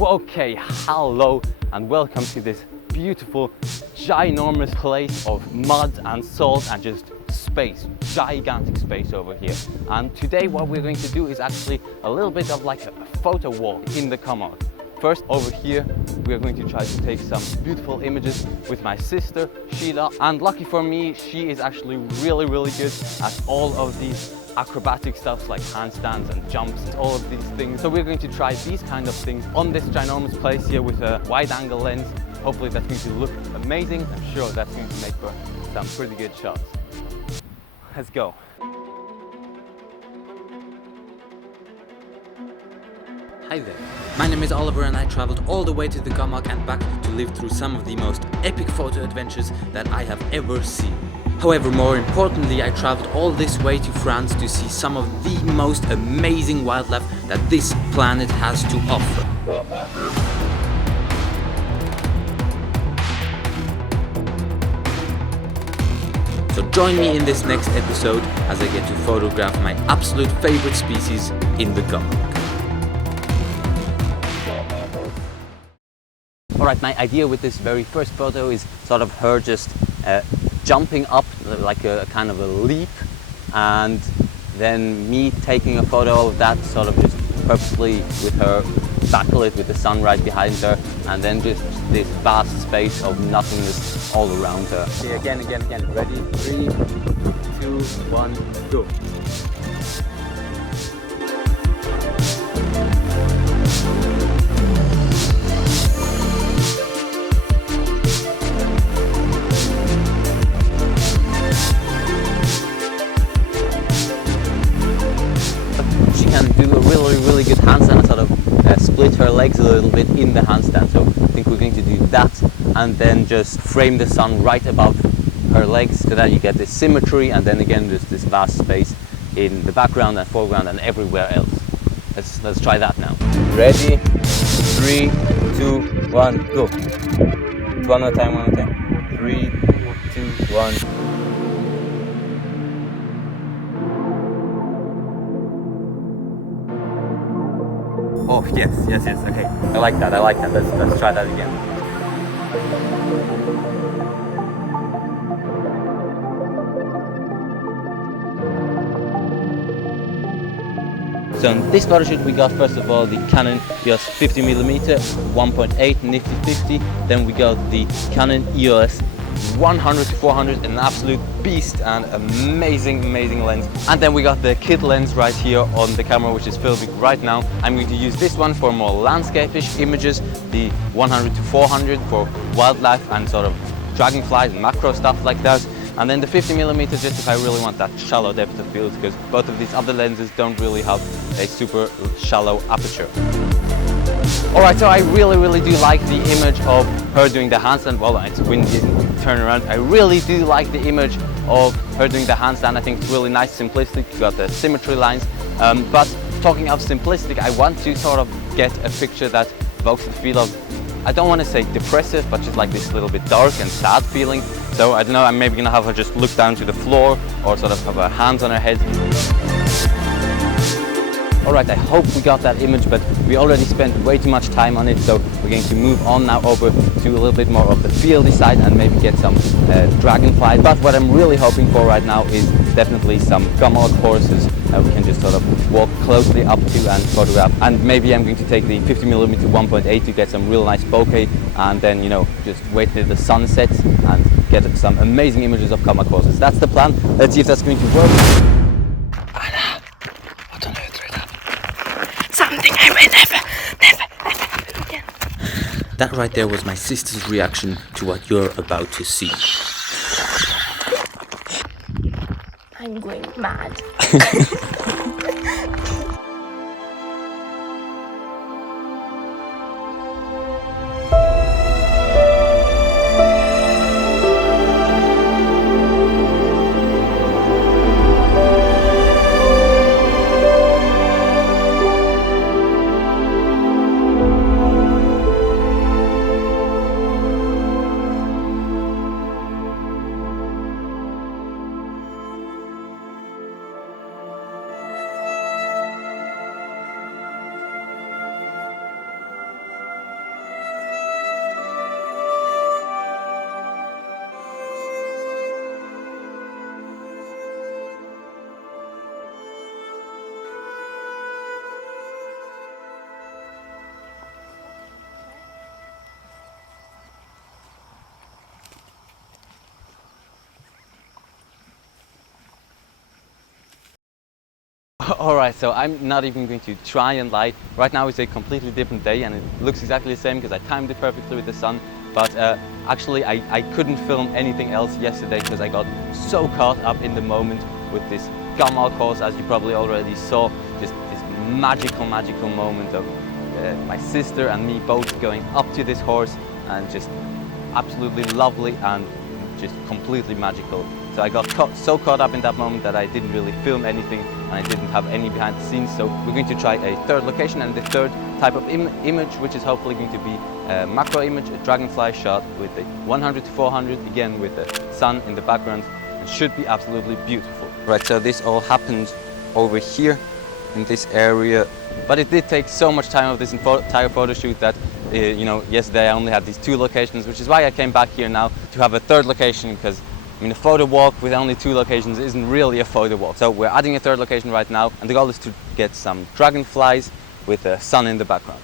Well, okay, hello and welcome to this beautiful, ginormous place of mud and salt and just space, gigantic space over here. And today what we're going to do is actually a little bit of like a photo walk in the Camargue. First, over here, we are going to try to take some beautiful images with my sister, Sheila. And lucky for me, she is actually really good at all of these acrobatic stuff like handstands and jumps and all of these things. So we're going to try these kind of things on this ginormous place here with a wide angle lens. Hopefully that's going to look amazing. I'm sure that's going to make for some pretty good shots. Let's go. Hi there, my name is Oliver and I traveled all the way to the Camargue and back to live through some of the most epic photo adventures that I have ever seen. However, more importantly, I traveled all this way to France to see some of the most amazing wildlife that this planet has to offer. So join me in this next episode as I get to photograph my absolute favorite species in the Camargue. Alright, my idea with this very first photo is sort of her just jumping up like a kind of a leap, and then me taking a photo of that sort of just purposely with her backlit with the sun right behind her, and then just this vast space of nothingness all around her. Okay, again. Ready? 3, 2, 1, go. Do a really good handstand and sort of split her legs a little bit in the handstand. So I think we're going to do that and then just frame the sun right above her legs so that you get this symmetry, and then again there's this vast space in the background and foreground and everywhere else. Let's try that now. Ready? 3, 2, 1, go. One more time. 3, 2, 1. Oh, yes, okay. I like that. Let's try that again. So in this photo shoot we got first of all the Canon EOS 50mm 1.8 nifty 50. Then we got the Canon EOS 100-400, an absolute beast and amazing lens. And then we got the kit lens right here on the camera, which is filming right now. I'm going to use this one for more landscape-ish images, the 100-400 for wildlife and sort of dragonflies and macro stuff like that. And then the 50mm just if I really want that shallow depth of field, because both of these other lenses don't really have a super shallow aperture. Alright, so I really do like the image of her doing the handstand. Well, it's windy, turn around. I really do like the image of her doing the handstand. I think it's really nice, simplistic. You got the symmetry lines. But talking of simplistic, I want to sort of get a picture that evokes the feel of, I don't want to say depressive, but just like this little bit dark and sad feeling. So I don't know, I'm maybe gonna have her just look down to the floor or sort of have her hands on her head. Alright, I hope we got that image, but we already spent way too much time on it, so we're going to move on now over to a little bit more of the fieldy side and maybe get some dragonfly. But what I'm really hoping for right now is definitely some Camargue horses that we can just sort of walk closely up to and photograph. And maybe I'm going to take the 50mm 1.8 to get some real nice bokeh, and then, you know, just wait till the sun sets and get some amazing images of Camargue horses. That's the plan. Let's see if that's going to work. Something I will never do again. That right there was my sister's reaction to what you're about to see. I'm going mad. Alright, so I'm not even going to try and lie. Right now it's a completely different day and it looks exactly the same because I timed it perfectly with the sun. But actually I couldn't film anything else yesterday because I got so caught up in the moment with this Camargue course, as you probably already saw. Just this magical moment of my sister and me both going up to this horse, and just absolutely lovely and just completely magical. So I got so caught up in that moment that I didn't really film anything and I didn't have any behind the scenes. So we're going to try a third location and the third type of image, which is hopefully going to be a macro image, a dragonfly shot with a 100 to 400, again with the sun in the background. It should be absolutely beautiful. Right, so this all happened over here in this area, but it did take so much time of this entire photo shoot that you know, yesterday I only had these 2 locations, which is why I came back here now to have a third location, because I mean, a photo walk with only 2 locations isn't really a photo walk. So we're adding a third location right now, and the goal is to get some dragonflies with the sun in the background.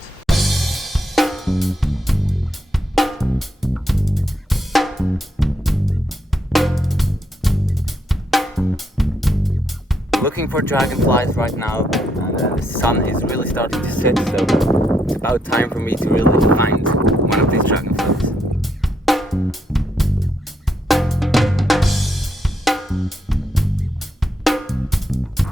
Looking for dragonflies right now, and the sun is really starting to set, so it's about time for me to really find one of these dragonflies.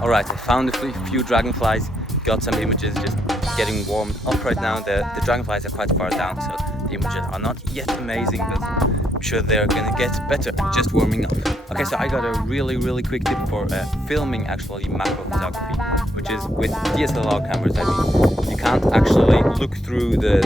Alright, I found a few dragonflies, got some images, just getting warmed up right now. The dragonflies are quite far down, so the images are not yet amazing, but I'm sure they're gonna get better, just warming up. Okay, so I got a really quick tip for filming actually macro photography, which is with DSLR cameras. I mean, you can't actually look through the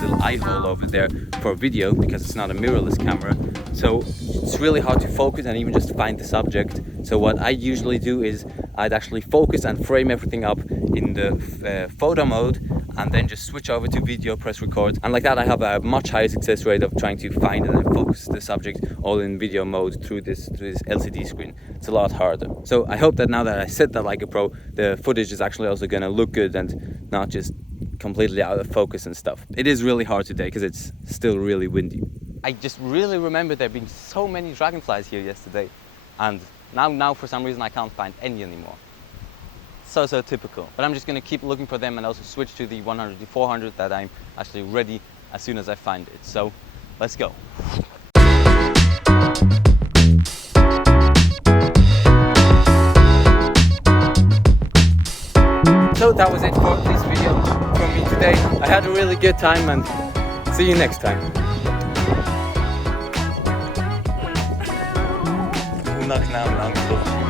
little eye hole over there for video because it's not a mirrorless camera. So it's really hard to focus and even just find the subject. So what I usually do is I'd actually focus and frame everything up in the photo mode, and then just switch over to video, press record, and like that I have a much higher success rate of trying to find and focus the subject all in video mode through this LCD screen. It's a lot harder. So I hope that now that I set that like a pro, the footage is actually also going to look good and not just completely out of focus and stuff. It is really hard today because it's still really windy. I just really remember there being so many dragonflies here yesterday, and now for some reason I can't find any anymore. So typical. But I'm just going to keep looking for them and also switch to the 100 to 400 that I'm actually ready as soon as I find it. So let's go. So that was it for this video from me today. I had a really good time, and see you next time. Knock now,